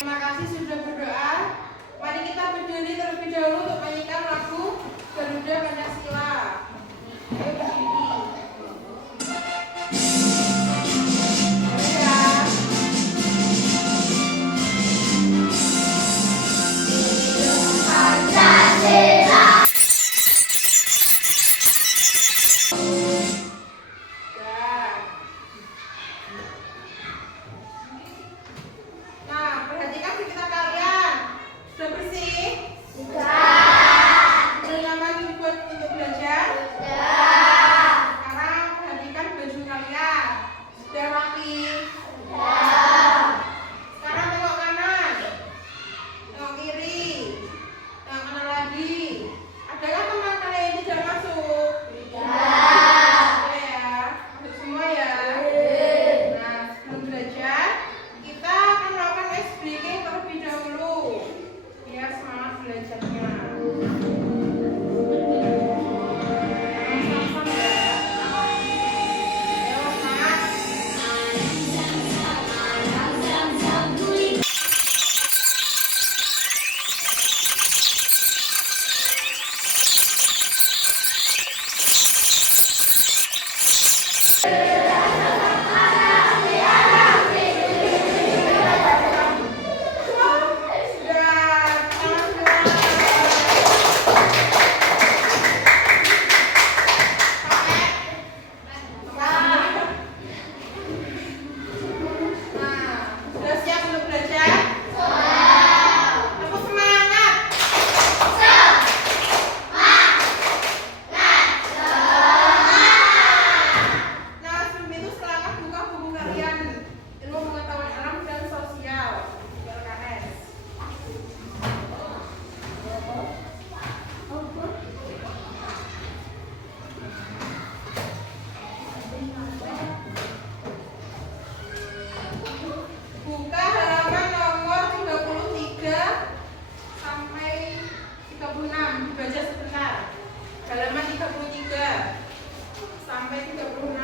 Terima kasih sudah berdoa. Mari kita berdiri terlebih dahulu untuk menyanyikan lagu Garuda Pancasila. Ayo berdiri. Halaman 33 sampai 36.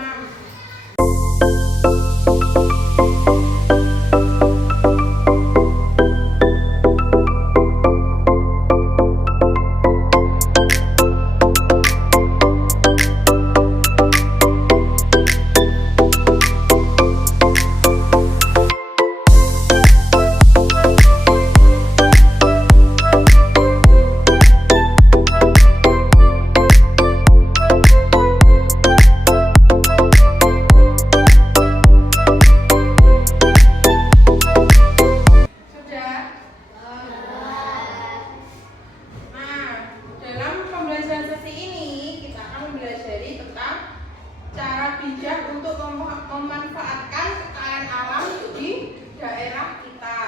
Bijak untuk memanfaatkan kekayaan alam di daerah kita.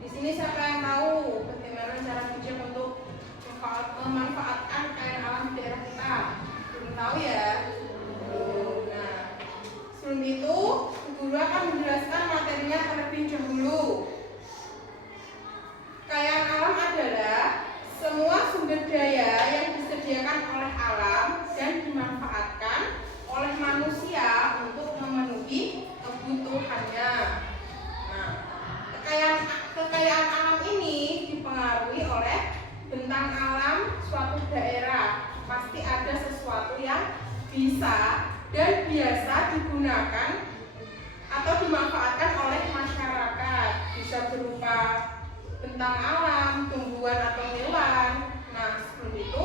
Di sini siapa yang tahu bagaimana cara bijak untuk memanfaatkan kekayaan alam di daerah kita? Belum tahu ya? Nah, sebelum itu guru akan menjelaskan materinya terlebih dahulu. Kekayaan alam adalah semua sumber daya yang disediakan oleh alam dan dimanfaatkan oleh manusia untuk memenuhi kebutuhannya. Nah, kekayaan alam ini dipengaruhi oleh bentang alam suatu daerah. Pasti ada sesuatu yang bisa dan biasa digunakan atau dimanfaatkan oleh masyarakat. Bisa berupa bentang alam, tumbuhan atau hewan. Nah, sebelum itu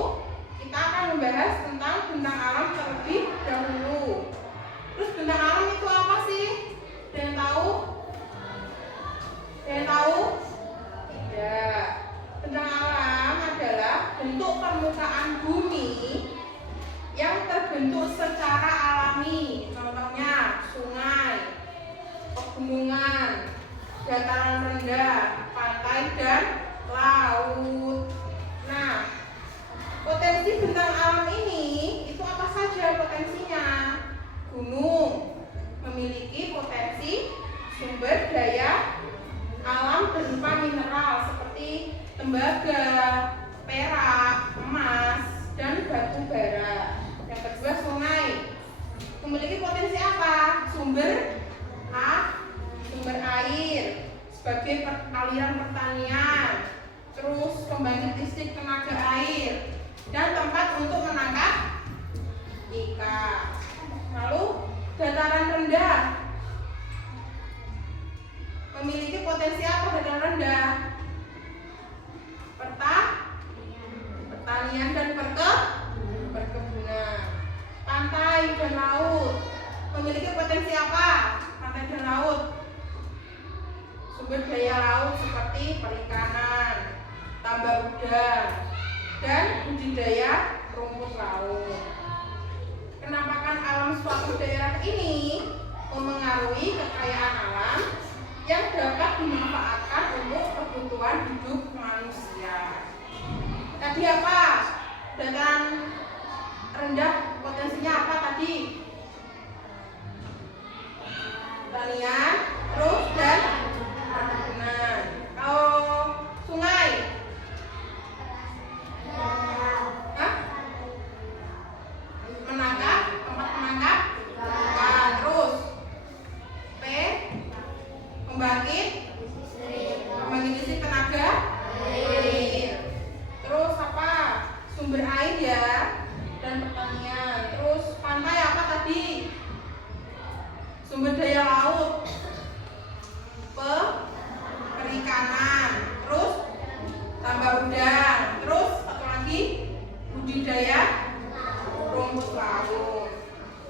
kita akan membahas tentang bentang alam terlebih dahulu. Terus bentang alam itu apa sih? Ada yang tahu? Ada yang tahu? Tidak. Bentang alam adalah bentuk permukaan bumi yang terbentuk secara alami. Contohnya sungai, pegunungan, dataran rendah, pantai dan laut. Nah, potensi bentang alam ini itu apa saja potensinya? Gunung memiliki potensi sumber daya alam berupa mineral seperti tembaga, perak, emas, dan batu bara. Yang kedua, sungai memiliki potensi apa? Sumber air sebagai aliran pertanian, terus pembangkit listrik tenaga air, dan tempat untuk menangkap ikan. Lalu dataran rendah memiliki potensi apa? Dataran rendah pertanian dan perkebunan. Pantai dan laut memiliki potensi apa? Pantai dan laut, sumber daya laut seperti perikanan, tambak udang, dan budidaya rumput laut. Penampakan alam suatu daerah ini memengaruhi kekayaan alam yang dapat dimanfaatkan untuk kebutuhan hidup manusia. Tadi apa? Dataran rendah potensinya apa tadi? Pertanian, terus dan perkebunan. Kalau sungai, tempat menangkap ikan. Terus pembangkit listrik tenaga air. Terus apa? Sumber air ya, dan pertanian. Terus pantai apa tadi? Sumber daya laut, perikanan. Terus tambak udang. Terus satu lagi budidaya rumput laut.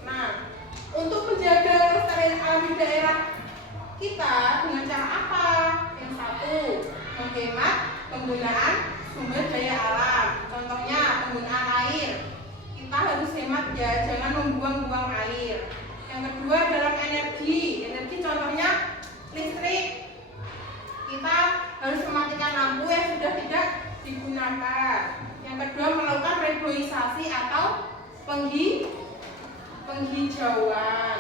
Nah, untuk menjaga kelestarian alam di daerah kita dengan cara apa? Yang satu, menghemat penggunaan sumber daya alam. Contohnya penggunaan air, kita harus hemat ya, jangan membuang-buang air. Yang kedua dalam energi contohnya listrik, kita harus mematikan lampu yang sudah tidak digunakan. Yang kedua melakukan reboisasi atau penghijauan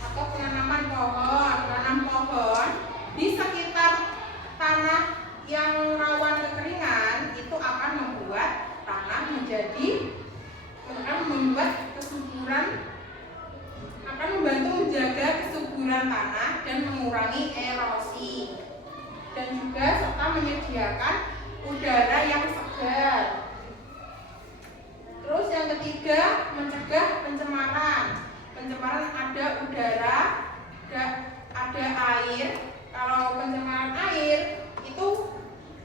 atau penanaman pohon. Menanam pohon di sekitar tanah yang rawan kekeringan itu akan membuat tanah akan membantu menjaga kesuburan tanah dan mengurangi erosi, dan juga serta menyediakan udara yang segar. Terus yang ketiga, mencegah pencemaran. Pencemaran ada udara, ada air. Kalau pencemaran air itu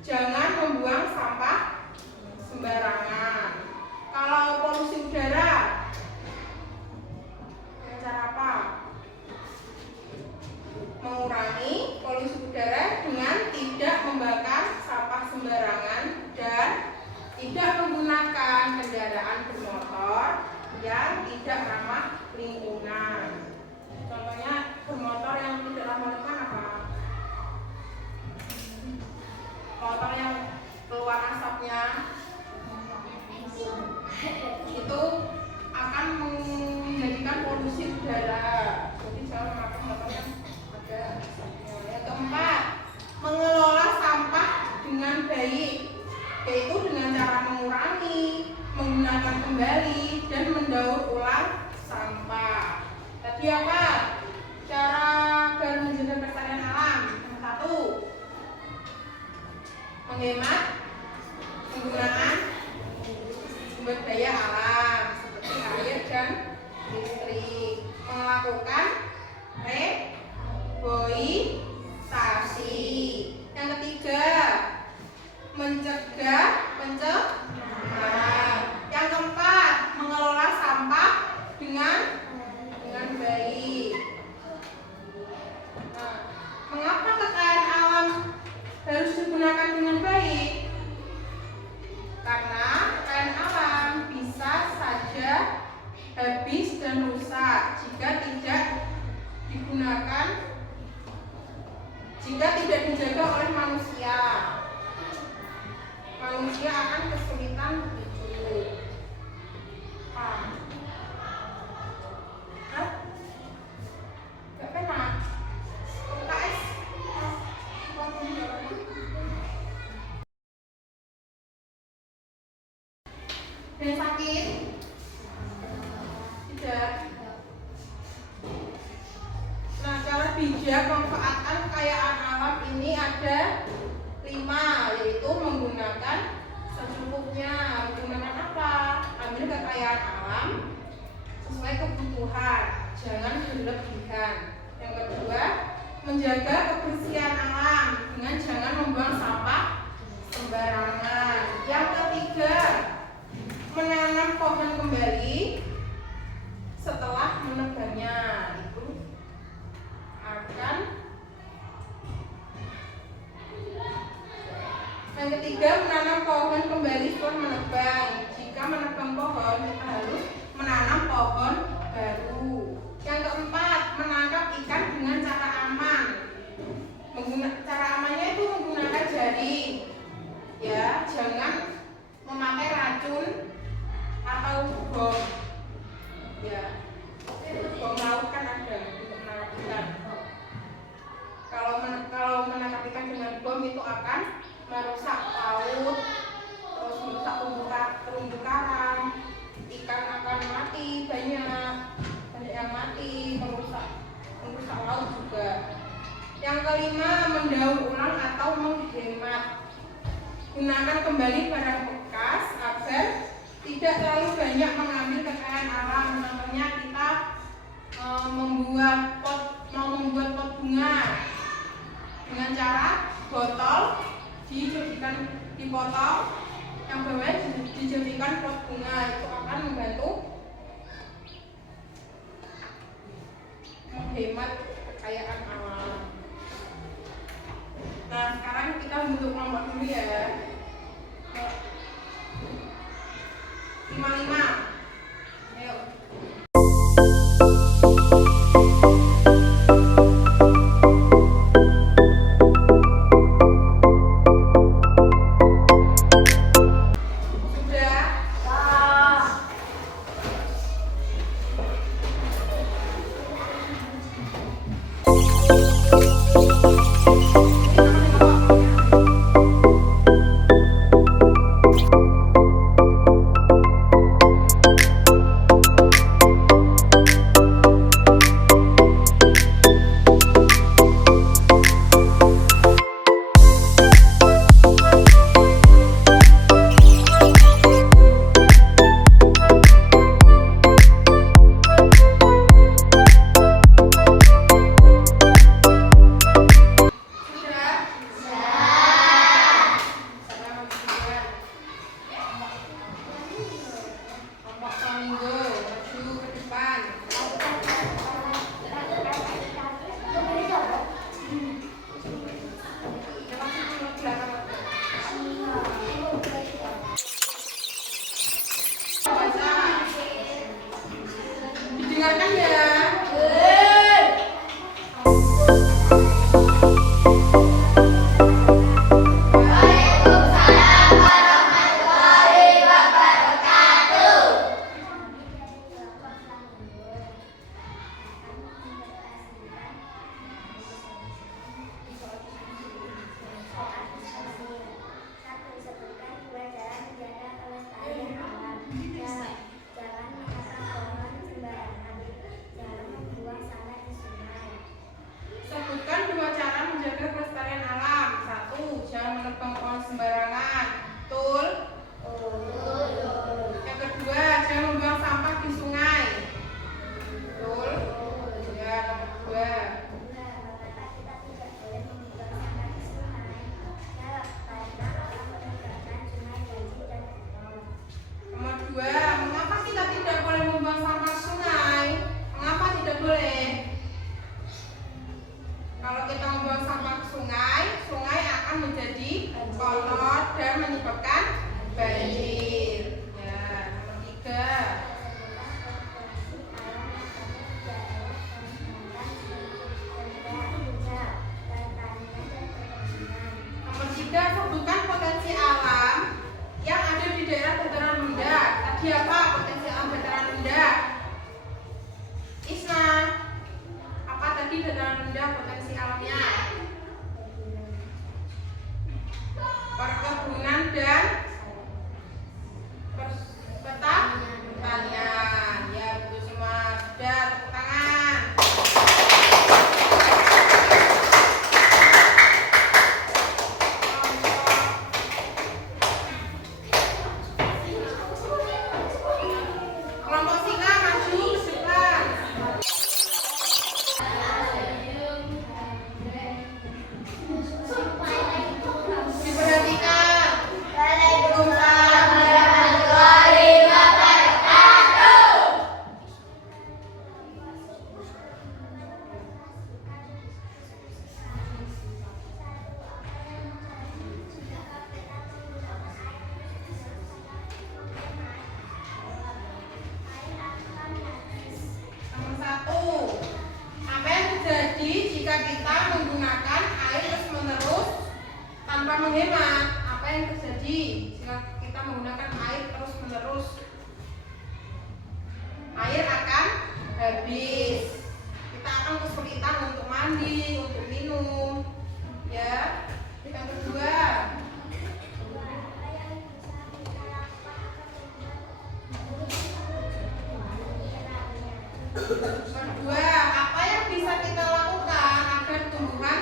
jangan membuang sampah sembarangan. Kalau polusi udara, cara apa? Mengurangi polusi udara dengan tidak membakar sampah sembarangan dan tidak menggunakan kendaraan bermotor yang tidak ramah lingkungan. Contohnya bermotor yang tidak ramah lingkungan apa? Motor yang keluar asapnya itu akan menjadikan polusi udara. Jadi jangan memakai motor yang ada asapnya. Yang keempat, mengelola sampah dengan baik, yaitu dengan cara mengurangi, menggunakan kembali, dan mendaur ulang sampah. Tadi apa? Cara agar menjaga kelestarian alam. Yang satu, menghemat penggunaan sumber daya alam seperti air dan listrik, melakukan reboisasi. Yang ketiga, mencegah pencemaran. Yang keempat, mengelola sampah dengan baik. Nah, mengapa kekayaan alam harus digunakan dengan baik? Karena kekayaan alam bisa saja habis dan rusak jika tidak dijaga oleh manusia. Manusia akan kesulitan hidup. Gak pernah UKS dan sakit? Tidak. Nah, cara bijak memanfaatkan kekayaan ada 5, yaitu menggunakan secukupnya. Menggunakan apa? Ambil kekayaan alam sesuai kebutuhan, jangan berlebihan. Yang kedua, menjaga kebersihan alam dengan jangan membuang sampah sembarangan. Yang ketiga, menanam pohon kembali setelah menebangnya. Itu akan yang ketiga, menanam pohon kembali setelah menebang. Jika menebang pohon, kita harus menanam pohon baru. Yang keempat, menangkap ikan dengan cara aman. Cara amannya itu menggunakan jaring, ya, jangan memakai racun atau bom, ya. Bom laut kan ada untuk menangkap ikan. Kalau menangkap ikan dengan bom itu akan merusak laut, terus merusak terumbu karang, ikan akan mati, banyak yang mati, merusak laut juga. Yang kelima, mendaur ulang atau menghemat. Gunakan kembali barang bekas agar tidak terlalu banyak mengambil kekayaan alam. Contohnya kita membuat pot bunga dengan cara botol dipotong, yang bawah dijadikan pot bunga. Itu akan membantu menghemat kekayaan alam. Nah, sekarang kita bentuk kelompok dulu ya. 55. Ayo. Didengarkan ya. Sembarangan, betul? Yang kedua, jangan membuang sampah di sungai, betul? Ya, yang kedua. Nomor 2, mengapa kita tidak boleh membuang sampah sungai? Mengapa tidak boleh? Kalau kita membuang sampah ke sungai, sungai akan menjadi kotor dan menyebabkan banjir. Ya, nomor 3. Nomor 3, sebutkan potensi alam yang ada di daerah dataran rendah. Tadi apa potensi alam dataran rendah? Isna, apa tadi dataran rendah potensi alamnya? Perkebunan dan tanpa menghemat, apa yang terjadi jika kita menggunakan air terus-menerus? Air akan habis. Kita akan kesulitan untuk mandi, untuk minum. Ya. Yang kedua, apa yang bisa kita lakukan agar tumbuhan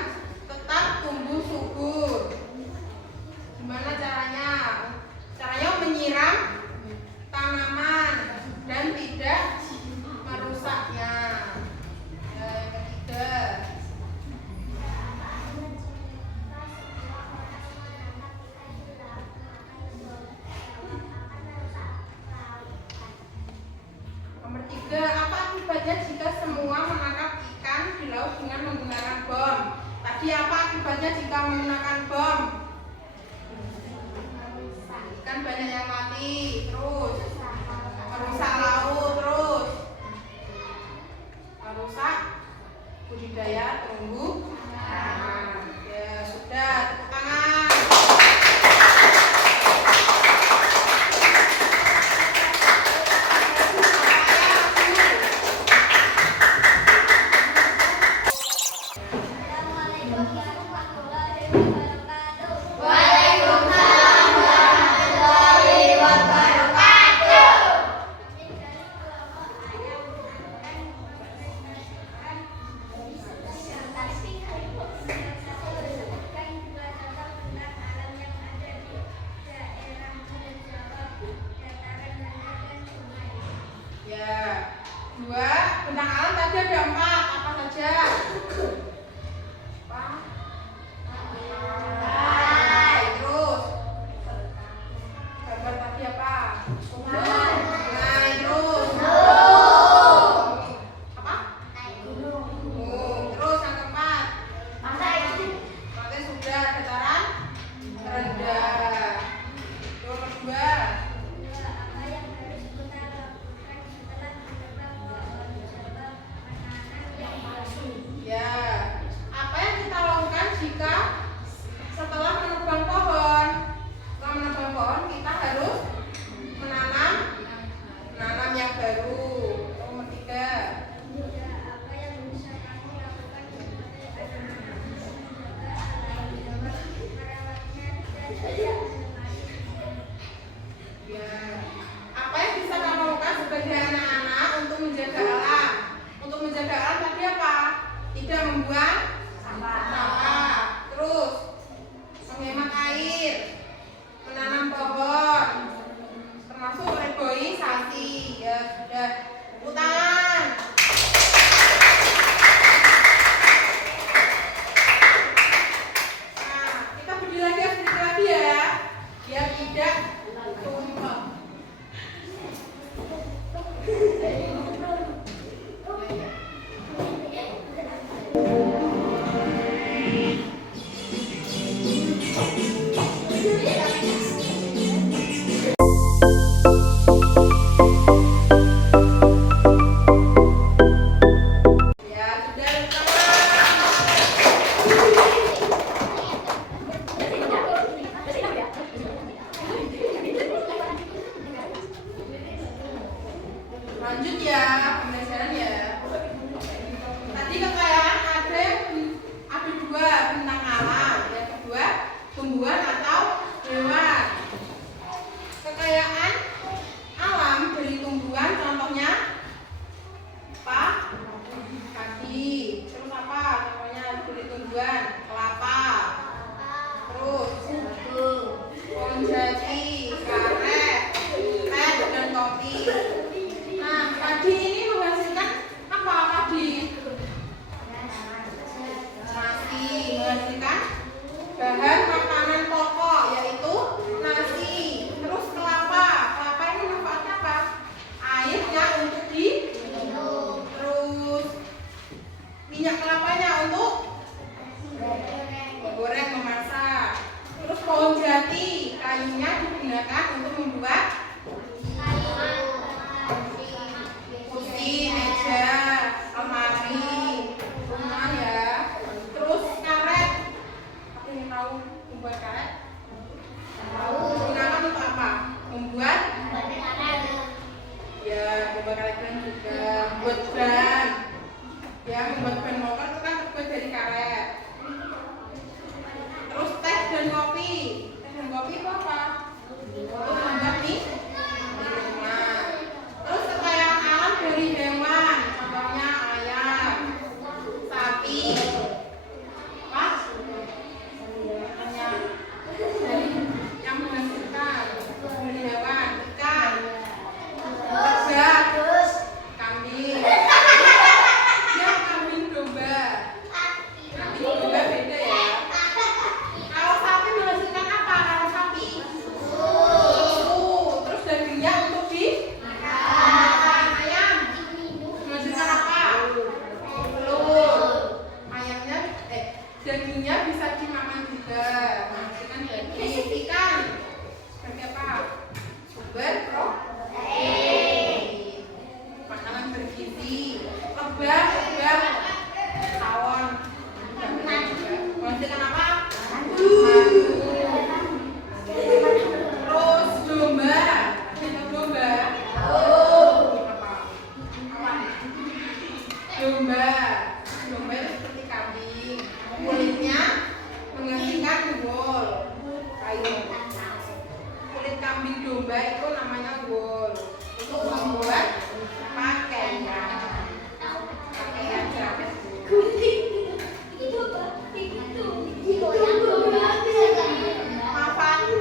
tetap tumbuh subur? Gimana caranya? Caranya menyiram tanaman dan tidak merusaknya. Yang ketiga, nomor 3, apa akibatnya jika semua menangkap ikan di laut dengan menggunakan bom? Tadi apa akibatnya jika menggunakan bom? Ikan banyak yang mati, terus merusak laut, terus merusak budidaya terumbu karang. Ya sudah, tepuk tangan. Ya, 2, bentang alam tadi ada 4, apa saja? Apa? Terus gambar tadi apa? Sungai, terus apa? Terus yang keempat, pantai sudah, dataran rendah. Nomor 2, ya, apa yang kita lakukan jika setelah menebang pohon? Setelah menebang pohon kita harus menanam yang baru. Nomor 3, Apa yang bisa kamu lakukan sebagai anak merawatnya dan tidak ya, apa yang bisa kamu lakukan sebagai anak-anak untuk menjaga alam? Untuk menjaga alam tadi apa? Tidak membuang sampah. Terus menghemat air, menanam pohon, termasuk reboisasi. Ya sudah, tepuk tangan. Nah, kita berdiri lagi sedikit lagi ya, biar tidak tumpah. Ya sudah, lanjut ya pembelajaran ya. Tadi kekayaan ada 2, bentang alam. Yang kedua, tumbuhan atau hewan. Kekayaan alam dari tumbuhan contohnya apa? Padi. Terus apa? Contohnya dari tumbuhan kelapa. Terus pohon jati, karet, teh dan kopi. Nah, padi ini menghasilkan apa? Padi nasi, menghasilkan bahan makanan pokok yaitu nasi. Terus kelapa ini manfaatnya apa? Airnya untuk diminum. Terus minyak kelapanya untuk goreng, memasak. Terus pohon jati, kayunya digunakan untuk membuat kursi, meja, lemari, rumah ya. Terus karet, apa yang tahu kopi. Teh dan kopi itu apa? Untuk membuat minuman. Terus kekayaan alam dari hewan, contohnya ayam, sapi, apa? Dari yang menghasilkan dari hewan, ikan, terus kambing. Ya, kambing domba. Kambing domba beda ya. Kalau sapi menghasilkan apa? Kalau sapi? Susu. Terus dagingnya untuk dimakan. Ayam menghasilkan apa? Telur. Ayamnya, dagingnya bisa dimakan juga. Menghasilkan daging. Ikan sebagai apa? Sumber protein. Makanan bergizi. Lebah tawon. Menghasilkan apa? Madu. Terus domba. Kita domba. Apa? Domba. Domba itu seperti kambing. Kulitnya menghasilkan wool. Kayu. Kulit kambing domba itu namanya wool. Untuk membuat pakaian jaket.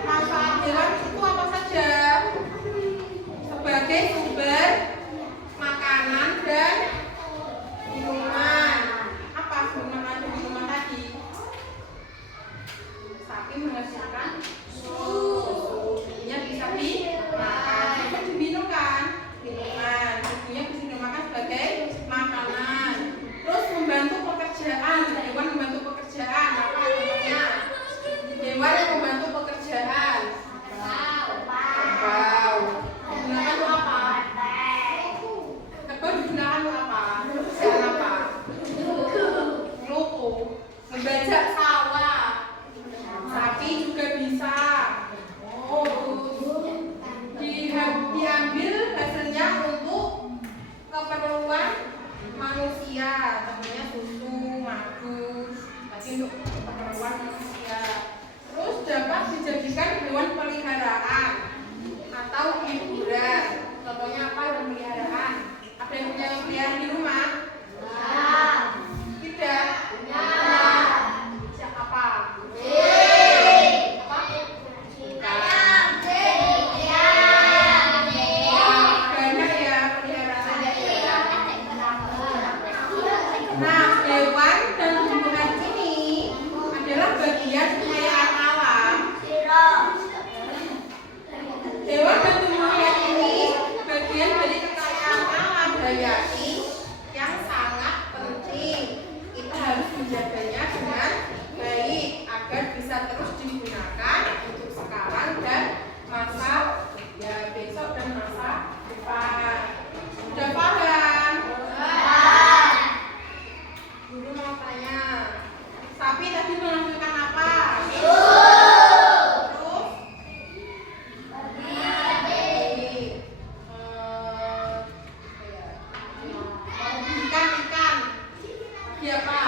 Manfaat hewan itu apa saja? Sebagai sumber makanan dan minuman. Apa sumber makanan dan minuman tadi? Sapi menghasilkan susu. Susunya bisa dimakan, bisa diminumkan. Minuman, susunya bisa dimakan sebagai makanan. Terus membantu pekerjaan, hewan membantu pekerjaan. Apa contohnya? Hewan yang membantu pekerjaan. Kerbau. Digunakan untuk apa? Kerbau digunakan untuk apa? Pekerjaan apa? Luku. Membajak sawah. Sapi juga bisa. Diambil hasilnya untuk keperluan manusia, contohnya susu, madu, tapi untuk keperluan manusia. Terus dapat dijadikan hewan peliharaan atau hiburan. Contohnya apa hewan peliharaan? Ada yang punya peliharaan di rumah? Tidak? Siapa? Apa? Banyak ya peliharaannya. Nah, hewan dan tumbuhan ini adalah bagian kekayaan alam. Hewan dan tumbuhan ini bagian dari kekayaan alam hayati yang sangat penting. Kita harus menjaganya dengan baik agar bisa terus digunakan untuk sekarang dan masa besok dan masa depan. Sudah paham? Guru mau tanya, sapi tadi menghasilkan apa? Terus? Ikan. Tadi apa?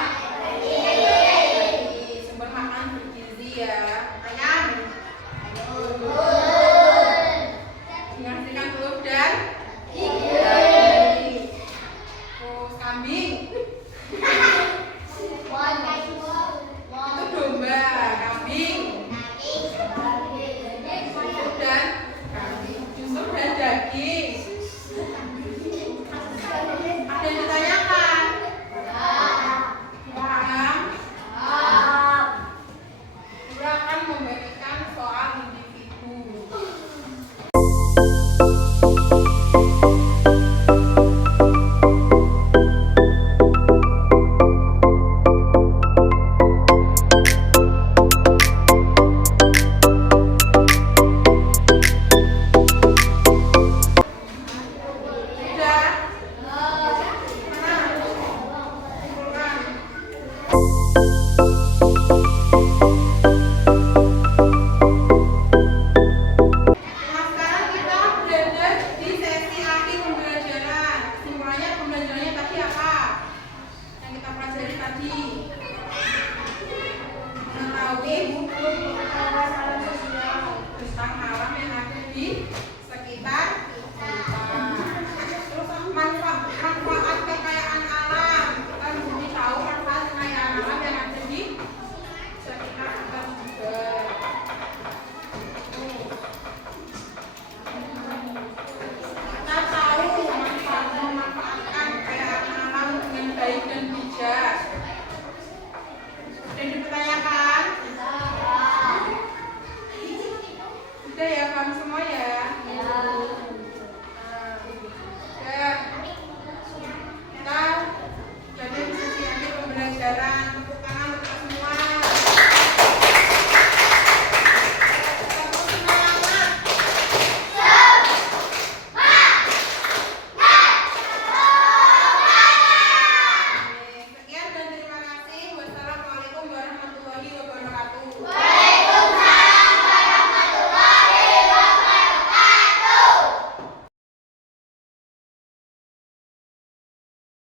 Sumber makanan bergizi ya. Ayam. Menghasilkan telur dan terus kambing. Itu domba, kambing. Susu dan kambing. Susu dan daging. Ada yang ditanyakan? Paham? Guru akan memberikan soal individu. mengetahui pengetahuan alam sosial. tentang alam yang ada di sekitar kita. Terus manfaat kekayaan alam, kita mesti tahu manfaat kekayaan alam yang ada di sekitar kita juga. Kita tahu memanfaatkan kekayaan alam dengan baik dan bijak. Sudah dipertanyakan? Sudah ya, paham semua ya? Ya. Kita jadi di sesi akhir pembelajaran